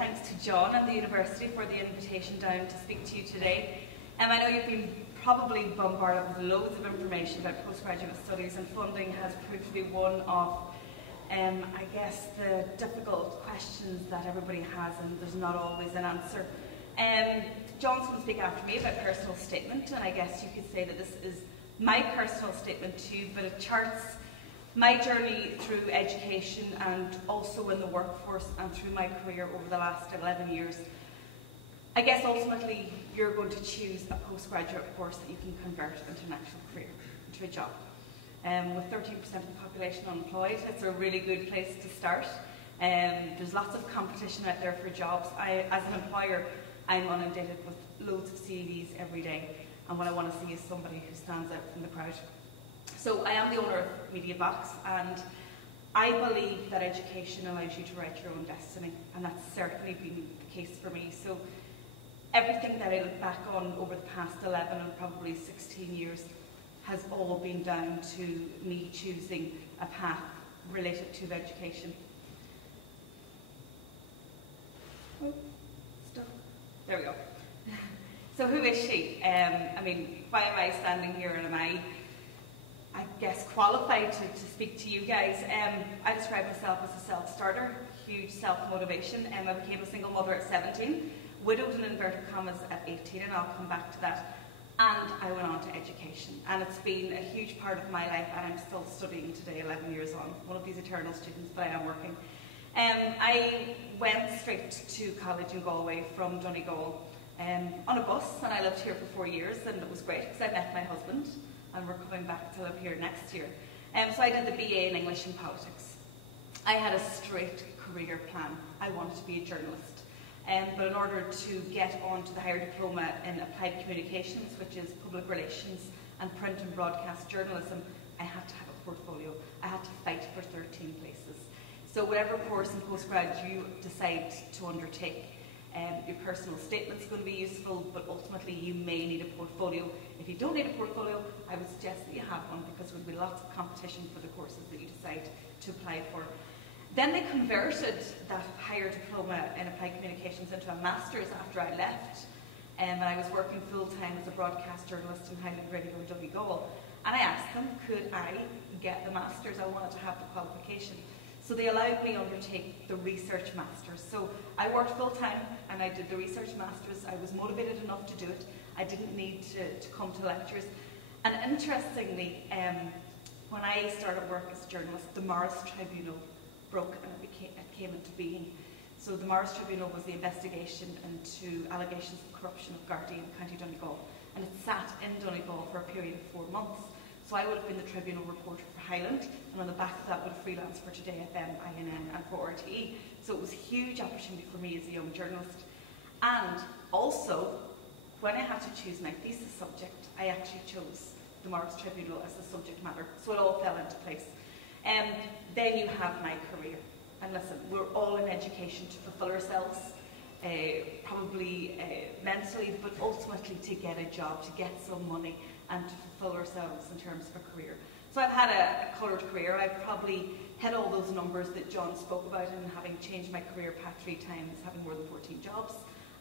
thanks to John and the university for the invitation down to speak to you today. I know you've been probably bombarded with loads of information about postgraduate studies, and funding has proved to be one of, I guess, the difficult questions that everybody has, and there's not always an answer. John's going to speak after me about personal statement, and I guess you could say that this is my personal statement too, but it charts my journey through education and also in the workforce and through my career over the last 11 years. I guess ultimately you're going to choose a postgraduate course that you can convert into an actual career, into a job. With 13% of the population unemployed, it's a really good place to start. There's lots of competition out there for jobs. As an employer, I'm inundated with loads of CVs every day, and what I want to see is somebody who stands out from the crowd. So I am the owner of MediaBox, and I believe that education allows you to write your own destiny, and that's certainly been the case for me. So everything that I look back on over the past 11 and probably 16 years has all been down to me choosing a path related to education. Oh, stop. There we go. So who is she? I mean, why am I standing here, and am I guess qualified to speak to you guys? I describe myself as a self-starter, huge self-motivation. I became a single mother at 17, widowed in inverted commas at 18, and I'll come back to that. And I went on to education, and it's been a huge part of my life, and I'm still studying today, 11 years on. One of these eternal students, but I am working. I went straight to college in Galway from Donegal on a bus, and I lived here for 4 years, and it was great because I met my husband, and we're coming back to live here next year. So I did the BA in English and Politics. I had a straight career plan. I wanted to be a journalist. But in order to get on to the higher diploma in Applied Communications, which is Public Relations and Print and Broadcast Journalism, I had to have a portfolio. I had to fight for 13 places. So whatever course in postgrad you decide to undertake, your personal statement's going to be useful, but ultimately you may need a portfolio. If you don't need a portfolio, I would suggest that you have one, because there will be lots of competition for the courses that you decide to apply for. Then they converted that higher diploma in Applied Communications into a master's after I left, and I was working full-time as a broadcast journalist in Highland Radio in Donegal. And I asked them, could I get the master's? I wanted to have the qualification. So they allowed me to undertake the research master's. So I worked full-time and I did the research master's. I was motivated enough to do it. I didn't need to come to lectures. And interestingly, when I started work as a journalist, the Morris Tribunal broke and it came into being. So the Morris Tribunal was the investigation into allegations of corruption of Gardaí in County Donegal. And it sat in Donegal for a period of 4 months. So I would have been the tribunal reporter for Highland, and on the back of that would have freelanced for Today FM, INN and for RTE. So it was a huge opportunity for me as a young journalist. And also, when I had to choose my thesis subject, I actually chose the Morris Tribunal as the subject matter. So it all fell into place. Then you have my career. And listen, we're all in education to fulfill ourselves, probably mentally, but ultimately to get a job, to get some money, and to fulfill ourselves in terms of a career. So I've had a coloured career. I've probably hit all those numbers that John spoke about, and having changed my career path 3 times, having more than 14 jobs,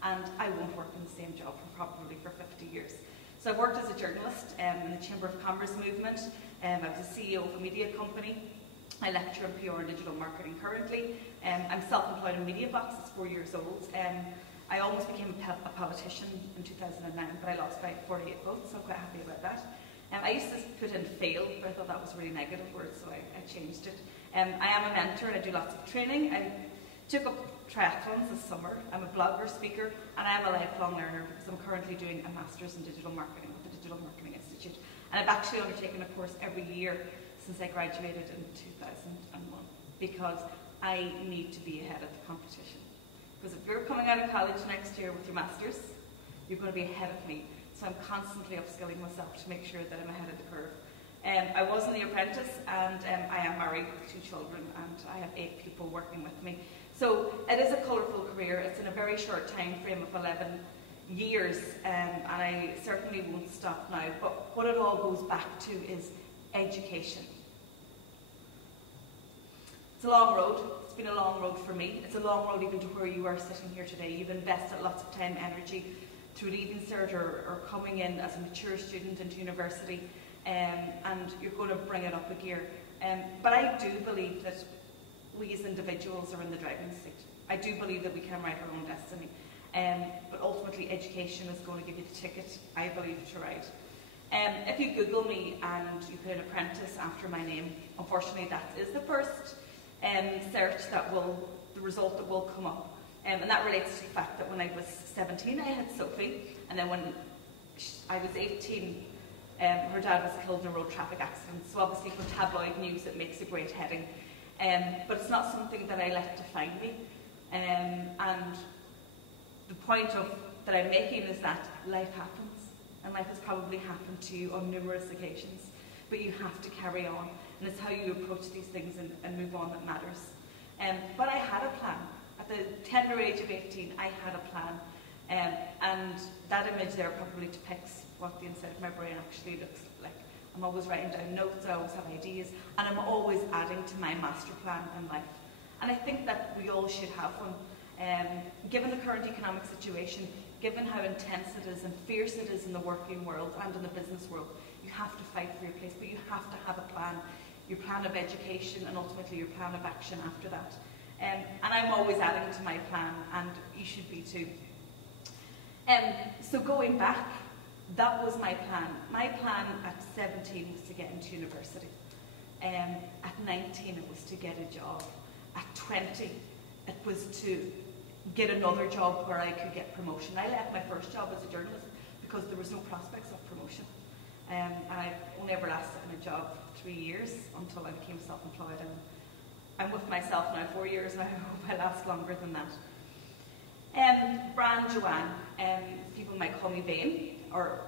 and I won't work in the same job for probably 50 years. So I've worked as a journalist in the Chamber of Commerce movement. I was the CEO of a media company. I lecture in PR and digital marketing currently. I'm self-employed in MediaBox. It's 4 years old. I almost became a politician in 2009, but I lost by 48 votes, so I'm quite happy about that. I used to put in fail, but I thought that was a really negative word, so I changed it. I am a mentor and I do lots of training. I took up triathlons this summer. I'm a blogger, speaker, and I am a lifelong learner because I'm currently doing a master's in digital marketing with the Digital Marketing Institute. And I've actually undertaken a course every year since I graduated in 2001, because I need to be ahead of the competition. Because if you're coming out of college next year with your master's, you're going to be ahead of me. So I'm constantly upskilling myself to make sure that I'm ahead of the curve. I was in the Apprentice, and I am married with 2 children, and I have 8 people working with me. So it is a colourful career. It's in a very short time frame of 11 years, and I certainly won't stop now. But what it all goes back to is education. It's a long road. It's been a long road for me. It's a long road even to where you are sitting here today. You've invested lots of time, energy through Leaving Cert or coming in as a mature student into university, and you're going to bring it up a gear. But I do believe that we as individuals are in the driving seat. I do believe that we can write our own destiny. But ultimately education is going to give you the ticket, I believe, to ride. If you Google me and you put in Apprentice after my name, unfortunately that is the first search that the result that will come up. And that relates to the fact that when I was 17 I had Sophie, and then when I was 18 her dad was killed in a road traffic accident. So obviously for tabloid news it makes a great heading. But it's not something that I let define me. And the point that I'm making is that life happens, and life has probably happened to you on numerous occasions, but you have to carry on, and it's how you approach these things and move on that matters. But I had a plan. At the tender age of 18, I had a plan, and that image there probably depicts what the inside of my brain actually looks like. I'm always writing down notes, I always have ideas, and I'm always adding to my master plan in life. And I think that we all should have one. Given the current economic situation, given how intense it is and fierce it is in the working world and in the business world, you have to fight for your place, but you have to have a plan, your plan of education and ultimately your plan of action after that. And I'm always adding to my plan, and you should be too. So going back, that was my plan. My plan at 17 was to get into university. At 19 it was to get a job. At 20 it was to get another job where I could get promotion. I left my first job as a journalist because there was no prospects of promotion. And I only ever lasted in a job 3 years until I became self-employed. And I'm with myself now 4 years, and I hope I last longer than that. Brand Joanne, people might call me vain or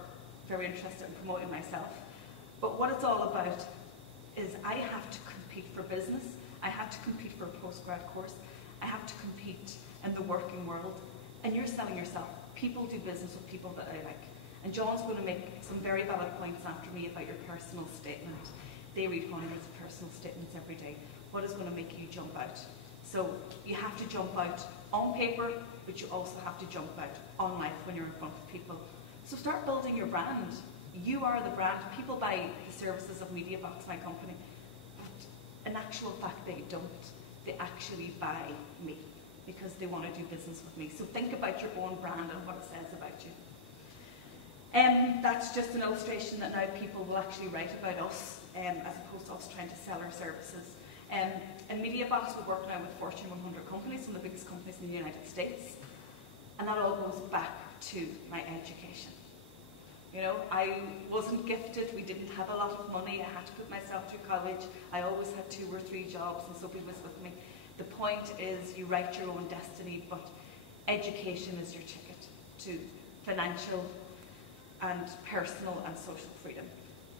very interested in promoting myself. But what it's all about is I have to compete for business. I have to compete for a postgrad course. I have to compete in the working world. And you're selling yourself. People do business with people that I like. And John's going to make some very valid points after me about your personal statement. They read hundreds of personal statements every day. What is going to make you jump out? So you have to jump out on paper, but you also have to jump out on life when you're in front of people. So start building your brand. You are the brand. People buy the services of MediaBox, my company. But in actual fact, they don't. They actually buy me because they want to do business with me. So think about your own brand and what it says about you. That's just an illustration that now people will actually write about us as opposed to us trying to sell our services. In MediaBox, we work now with Fortune 100 companies, some of the biggest companies in the United States. And that all goes back to my education. You know, I wasn't gifted, we didn't have a lot of money, I had to put myself through college, I always had 2 or 3 jobs and Sophie was with me. The point is you write your own destiny, but education is your ticket to financial and personal and social freedom.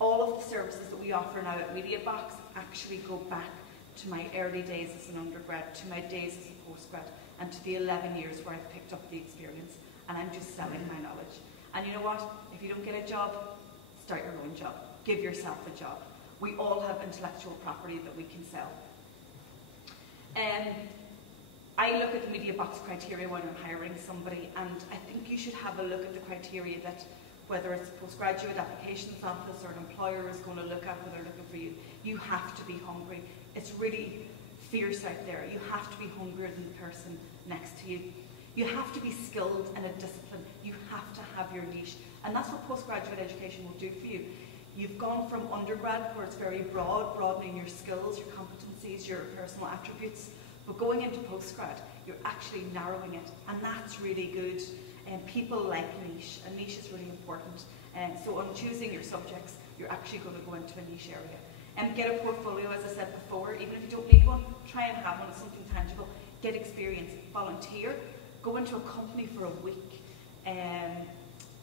All of the services that we offer now at MediaBox actually go back to my early days as an undergrad, to my days as a postgrad, and to the 11 years where I've picked up the experience, and I'm just selling my knowledge. And you know what? If you don't get a job, start your own job. Give yourself a job. We all have intellectual property that we can sell. I look at the MediaBox criteria when I'm hiring somebody, and I think you should have a look at the criteria that whether it's a postgraduate applications office or an employer is going to look at when they're looking for you. You have to be hungry. It's really fierce out there. You have to be hungrier than the person next to you. You have to be skilled in a discipline. You have to have your niche. And that's what postgraduate education will do for you. You've gone from undergrad, where it's very broad, broadening your skills, your competencies, your personal attributes. But going into postgrad, you're actually narrowing it. And that's really good. And people like niche, and niche is really important. And so on choosing your subjects, you're actually going to go into a niche area. And get a portfolio, as I said before. Even if you don't need one, try and have one. It's something tangible. Get experience. Volunteer. Go into a company for a week.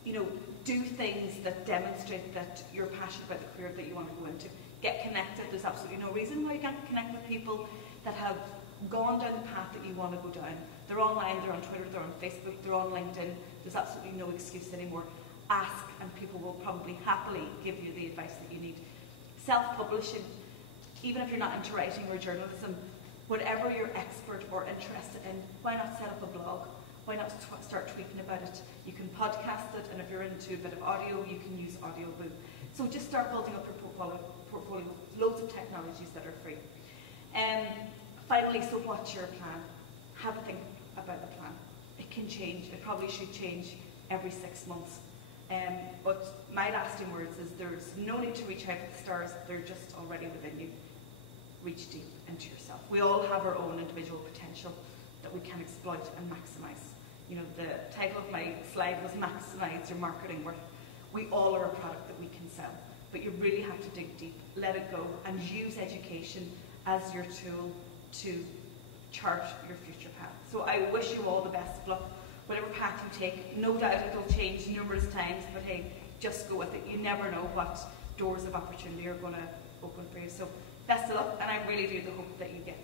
You know, do things that demonstrate that you're passionate about the career that you want to go into. Get connected. There's absolutely no reason why you can't connect with people that have gone down the path that you want to go down. They're online, they're on Twitter, they're on Facebook, they're on LinkedIn. There's absolutely no excuse anymore. Ask, and people will probably happily give you the advice that you need. Self-publishing, even if you're not into writing or journalism, Whatever you're expert or interested in, why not set up a blog? Why not start tweeting about it? You can podcast it, and if you're into a bit of audio, you can use Audioboom. So just start building up your portfolio. Loads of technologies that are free. Finally, so what's your plan? Have a think about the plan. It can change. It probably should change every 6 months. But my lasting words is there's no need to reach out to the stars. They're just already within you. Reach deep into yourself. We all have our own individual potential that we can exploit and maximize. You know, the title of my slide was Maximize Your Marketing Worth. We all are a product that we can sell, but you really have to dig deep, let it go, and use education as your tool to chart your future path. So I wish you all the best of luck, whatever path you take. No doubt it'll change numerous times, but hey, just go with it. You never know what doors of opportunity are going to open for you. So best of luck, and I really do hope that you get